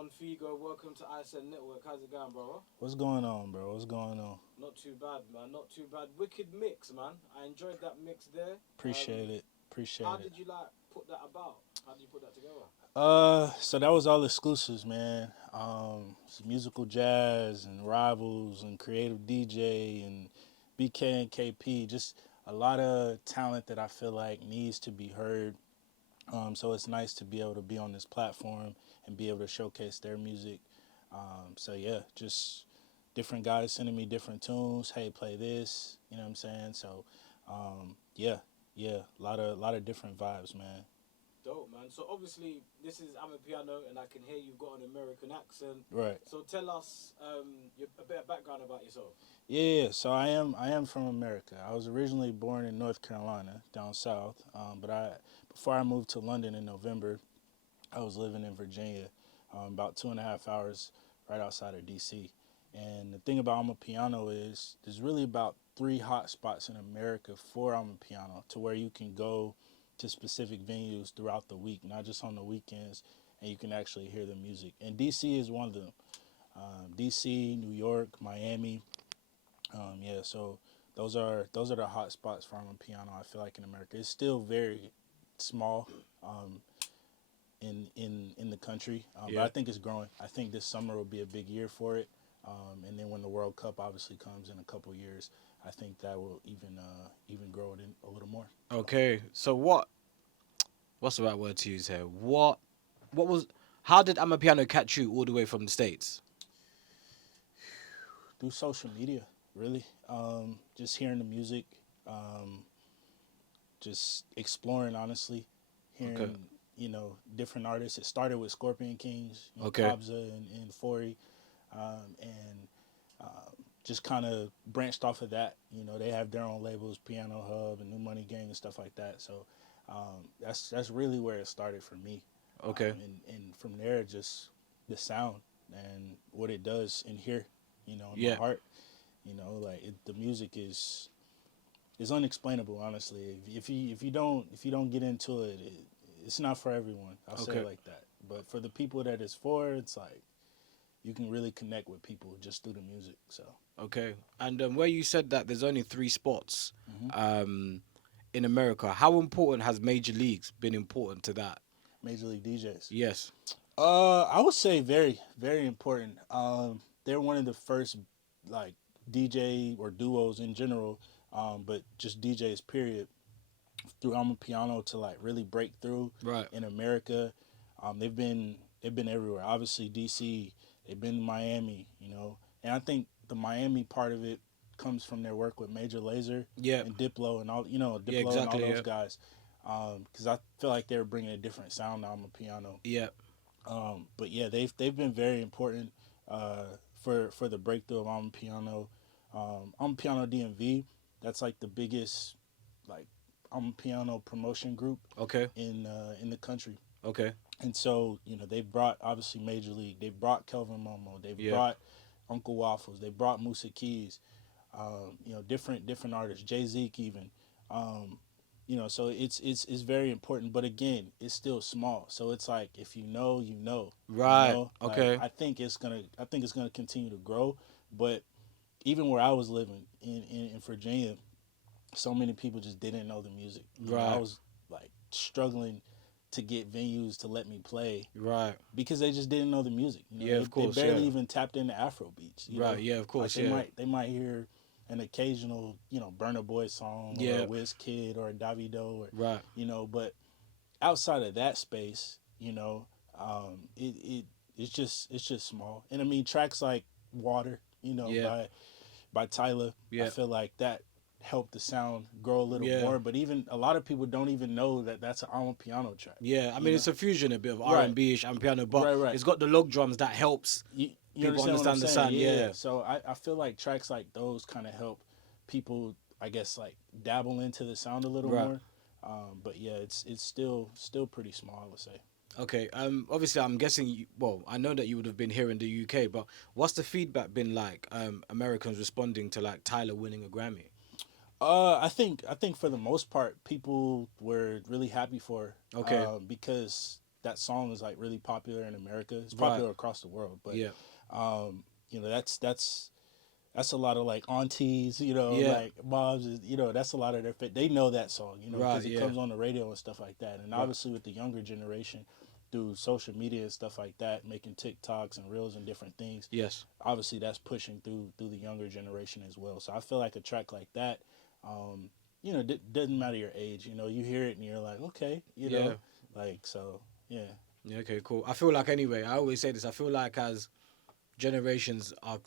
on FIGO. Welcome to ISN Network. How's it going, bro? What's going on, bro? What's going on? Not too bad, man. Not too bad. Wicked mix, man. I enjoyed that mix there. Appreciate it. Appreciate How it. did you put that about? How did you put that together? So that was all exclusives, man. Some musical jazz and rivals and creative DJ and BK and KP. Just a lot of talent that I feel like needs to be heard. So it's nice to be able to be on this platform and be able to showcase their music. So yeah, just different guys sending me different tunes. Hey, play this. You know what I'm saying? So yeah, a lot of different vibes, man. Dope, man. So obviously this is amapiano, and I can hear you've got an American accent. Right. So tell us a bit of background about yourself. Yeah. So I am from America. I was originally born in North Carolina, down south. But before I moved to London in November, I was living in Virginia, about 2.5 hours right outside of DC. And the thing about Amapiano is there's really about three hot spots in America for Amapiano to where you can go to specific venues throughout the week, not just on the weekends, and you can actually hear the music. And DC is one of them. DC, New York, Miami. Yeah, so those are the hot spots for Amapiano. I feel like in America, it's still very small. In the country, but Yeah. I think it's growing. I think this summer will be a big year for it, and then when the World Cup obviously comes in a couple years, I think that will even grow it in a little more. Okay. So what's the right word to use here? What was how did amapiano catch you all the way from the States? Through social media, really, just hearing the music, um, just exploring honestly, Okay. hearing different artists. It started with Scorpion Kings, Okay. Kabza and Fori, and just kind of branched off of that. They have their own labels, Piano Hub and New Money Gang and stuff like that. So that's really where it started for me. Okay. And from there, just the sound and what it does in here, in my Yeah. heart. Like the music is unexplainable. Honestly, if you don't get into it, it's not for everyone. I'll say Okay. it like that. But for the people that it's for, it's like you can really connect with people just through the music. So. Okay. And where you said that there's only three spots hmm um, in America, how important has Major Leagues been important to that? Major League DJs. Yes. I would say very, very important. They're one of the first like DJ or duos in general, but just DJs period through Piano to like really break through Right. in America. They've been everywhere. Obviously DC, they've been in Miami, and I think the Miami part of it comes from their work with Major Lazer Yeah. and Diplo and all Yeah. Diplo and all Exactly. those Yeah. guys, because I feel like they were bringing a different sound to Piano. Yeah. But yeah, they've been very important for the breakthrough of Piano. Piano DMV, that's like the biggest like Piano promotion group Okay. in the country. Okay. And so they brought obviously Major League, they brought Kelvin Momo, they Yeah. brought Uncle Waffles, they brought Musa Keys, different artists, Jay Zeke even. Um, so it's very important, but again, it's still small. So it's like if you know, you know, Right. Like Okay. I think it's gonna continue to grow. But even where I was living in Virginia, so many people just didn't know the music. I Right. was like struggling to get venues to let me play Right. because they just didn't know the music. Yeah. They, Of they course. barely Yeah. even tapped into Afro beats. Right. Yeah. Of Like course. they Yeah. might they might hear an occasional Burna Boy song or a Yeah. Wiz Kid or a Davido or Right. but outside of that space, it's just small. And I mean tracks like Water, Yeah. by Tyler, I Yeah. feel like that helped the sound grow a little Yeah. more. But even a lot of people don't even know that that's an piano track. Yeah. I You mean, know, it's a fusion, a bit of R right, and B ish and piano, but right. it's got the log drums that helps You people understand what I'm understand the saying? sound. Yeah. Yeah. So I feel like tracks like those kind of help people, I guess, like dabble into the sound a little Right. more. But yeah, it's still pretty small, I would say. Okay. Obviously, I'm guessing. Well, I know that you would have been here in the UK, but what's the feedback been like? Americans responding to like Tyler winning a Grammy. I think for the most part, people were really happy for her, Okay. because that song is like really popular in America. It's Right. popular across the world, but Yeah. you know, that's a lot of like aunties, you know, Yeah. like moms, you know, that's a lot of their they know that song, you know, Right. because it Yeah. comes on the radio and stuff like that. And Right. obviously with the younger generation, through social media and stuff like that, making TikToks and reels and different things, Yes. obviously that's pushing through the younger generation as well. So I feel like a track like that, um, you know, doesn't matter your age, you know, you hear it and you're like, okay, you Yeah. know, like so, yeah, Yeah. Okay. Cool. I feel like anyway. I always say this. I feel like as generations are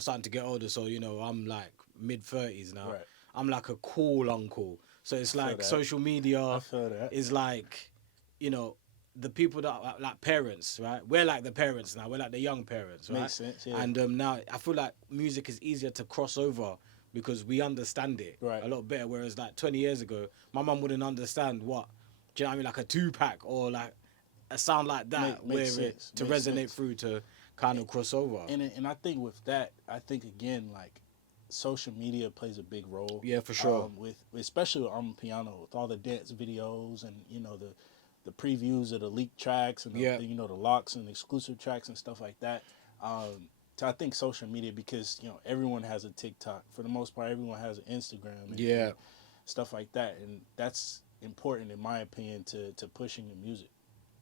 starting to get older, so I'm like mid 30s now. right. I'm like a cool uncle. So I it's feel like that. social I media feel that. is like, you know, the people that are like parents, right? We're like the parents now. We're like the young parents, right? Makes sense. Yeah. And now I feel like music is easier to cross over because we understand it Right. a lot better. Whereas like 20 years ago, my mum wouldn't understand what, do you know what I mean? Like a two-pack or like a sound like that Makes where sense. to Makes resonate sense. through to kind of cross over. And I think with that, I think again like social media plays a big role. Yeah, for sure. With especially with Piano with all the dance videos and you know the previews of the leaked tracks and Yeah. you know the locks and exclusive tracks and stuff like that. So I think social media because you know everyone has a TikTok for the most part, everyone has an Instagram Yeah. and stuff like that, and that's important in my opinion to pushing the music.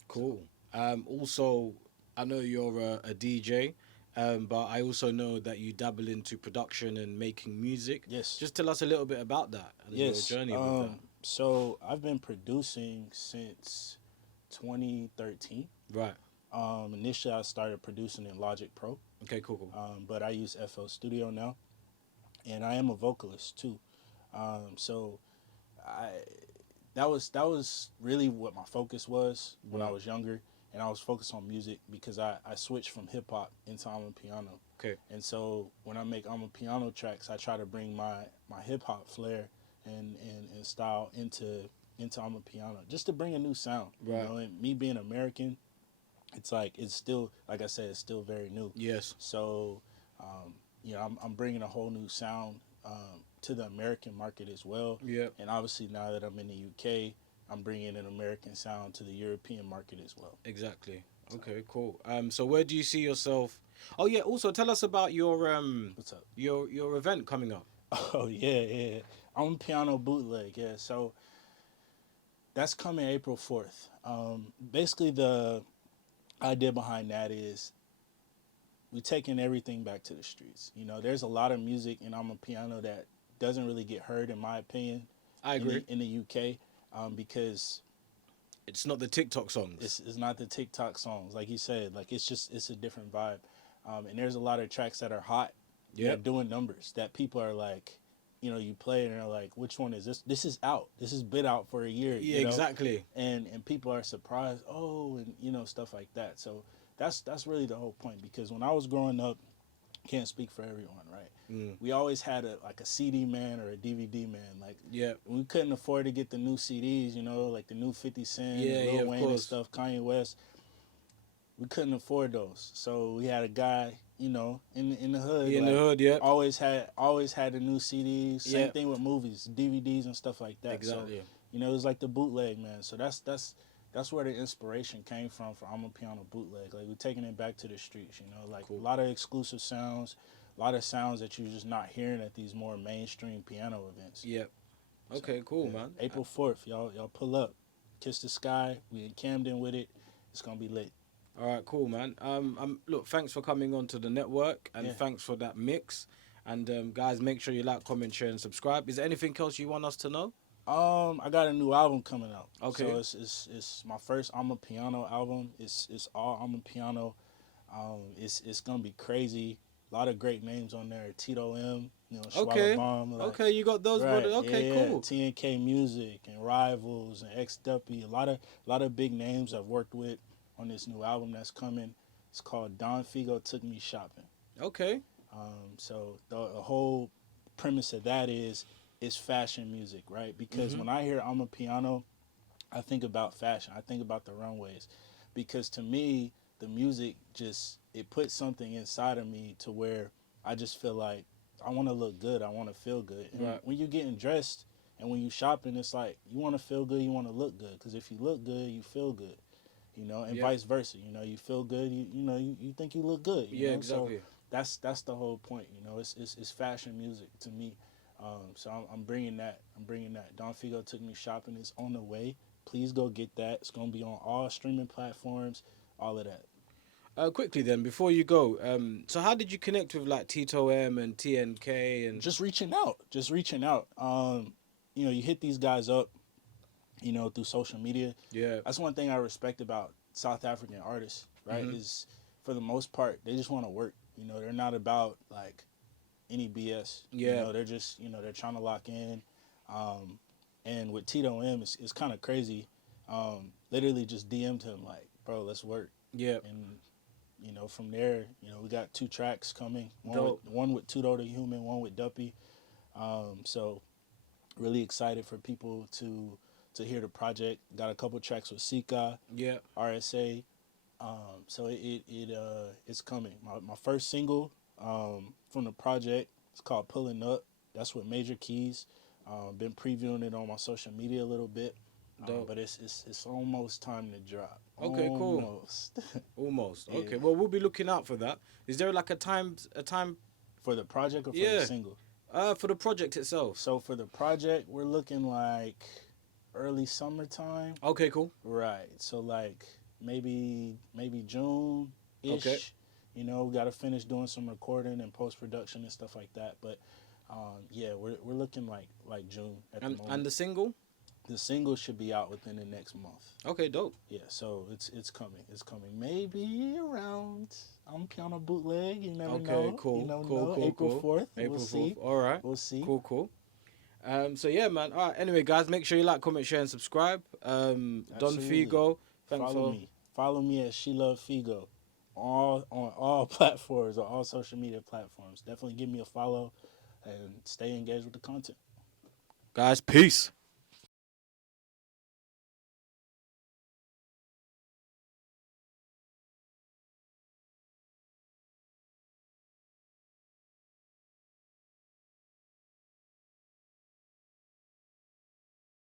Cool. Also, I know you're a DJ, but I also know that you dabble into production and making music. Yes. Just tell us a little bit about that and your Yes. journey with that. So I've been producing since 2013. Right. Initially, I started producing in Logic Pro, Okay. Cool. Cool. but I use FL Studio now, and I am a vocalist too. So I that was really what my focus was when I Right. was younger, and I was focused on music because I switched from hip hop into amapiano. Okay. And so when I make amapiano tracks, I try to bring my hip hop flair and style into amapiano just to bring a new sound. Right. You know, and me being American, it's like it's still like I said, it's still very new. Yes. So, you know, I'm bringing a whole new sound to the American market as well. Yeah. And obviously now that I'm in the UK, I'm bringing an American sound to the European market as well. Exactly. Okay. Cool. So where do you see yourself? Oh yeah. Also, tell us about your What's up? your event coming up. Oh yeah. I'm piano bootleg. Yeah. So that's coming April 4th. Basically, the idea behind that is we taking everything back to the streets. You know, there's a lot of music in amapiano that doesn't really get heard, in my opinion, I agree. in the UK, because It's not the TikTok songs. it's not the TikTok songs, like you said. Like it's a different vibe, and there's a lot of tracks that are hot, Yeah. they're doing numbers that people are like, you know, you play and they're like, which one is this? This is out. This has been out for a year. Yeah. you know? Exactly. And people are surprised. Oh, and you know stuff like that. So that's really the whole point. Because when I was growing up, can't speak for everyone, right? We always had a CD man or a DVD man. Like Yeah. we couldn't afford to get the new CDs, you know, like the new 50 Cent, Yeah, and Lil yeah, of Wayne and course. stuff, Kanye West. We couldn't afford those, so we had a guy, you know, in the hood. In the like, hood. Yeah. always had the new CDs. Same Yeah. thing with movies, DVDs and stuff like that. Exactly. So, you know, it was like the bootleg man. So that's where the inspiration came from for amapiano bootleg. Like we're taking it back to the streets. You know, like Cool. a lot of exclusive sounds, a lot of sounds that you're just not hearing at these more mainstream piano events. Yeah. Okay. Cool, man. April 4th, y'all pull up, Kiss the Sky. We in Camden with it. It's gonna be lit. All right, cool, man. Look, thanks for coming on to the network, and Yeah. thanks for that mix. And guys, make sure you like, comment, share, and subscribe. Is there anything else you want us to know? I got a new album coming out. Okay. So it's my first amapiano album. It's all amapiano. It's gonna be crazy. A lot of great names on there. Tito M, you know, Okay. Schwalabam, like, Okay, you got those, right, brother. Okay, yeah, cool. TNK Music and Rivals and XW. A lot of big names I've worked with on this new album that's coming. It's called Don FIGO Took Me Shopping. Okay. So the whole premise of that is fashion music, right? Because when I hear amapiano, I think about fashion. I think about the runways, because to me, the music just it puts something inside of me to where I just feel like I want to look good. I want to feel good. And Right. when you're getting dressed and when you shopping, it's like you want to feel good. You want to look good. Because if you look good, you feel good. and Yeah. vice versa. You feel good, you think you look good, Yeah, So exactly. that's the whole point, It's fashion music to me. So I'm bringing that. Don Figo took me shopping. It's on the way. Please go get that. It's gonna be on all streaming platforms, all of that. Quickly then, before you go, so how did you connect with like Tito M and TNK and Just reaching out. You hit these guys up, through social media. yeah, That's one thing I respect about South African artists, right? hmm Is for the most part they just want to work. They're not about like any BS. yeah, They're just they're trying to lock in. Um, and with Tito M, it's kind of crazy. Literally just DM'd him like, bro, let's work. yeah, And from there, we got 2 tracks coming. dope. One with Tudo the Human, one with Duppy. So really excited for people to hear the project. Got a couple tracks with Ceeka Yeah, RSA. So it's coming. My first single from the project, it's called Pulling Up. That's with Major Keys. Been previewing it on my social media a little bit, dope. but it's almost time to drop. Okay, cool. Almost. Almost. Yeah. Okay. Well, we'll be looking out for that. Is there like a time? For the project or for the Yeah. single? For the project itself. So for the project, we're looking like early summertime. Okay, cool. Right. So like maybe June ish. Okay. We got to finish doing some recording and post production and stuff like that. But yeah, we're looking like June at the And moment. the single? The single should be out within the next month. Okay, dope. Yeah. So it's coming. It's coming. Maybe around amapiano bootleg. You never know. Okay, cool. You never Cool, know. cool, April cool. 4th. April We'll 4th. see. All right. We'll see. Cool, cool. So yeah, man. All right. Anyway, guys, make sure you like, comment, share, and subscribe. Don Absolutely. Figo. Thanks Follow for me. Follow me at She Love Figo. On all platforms, on all social media platforms. Definitely give me a follow and stay engaged with the content. guys. Peace.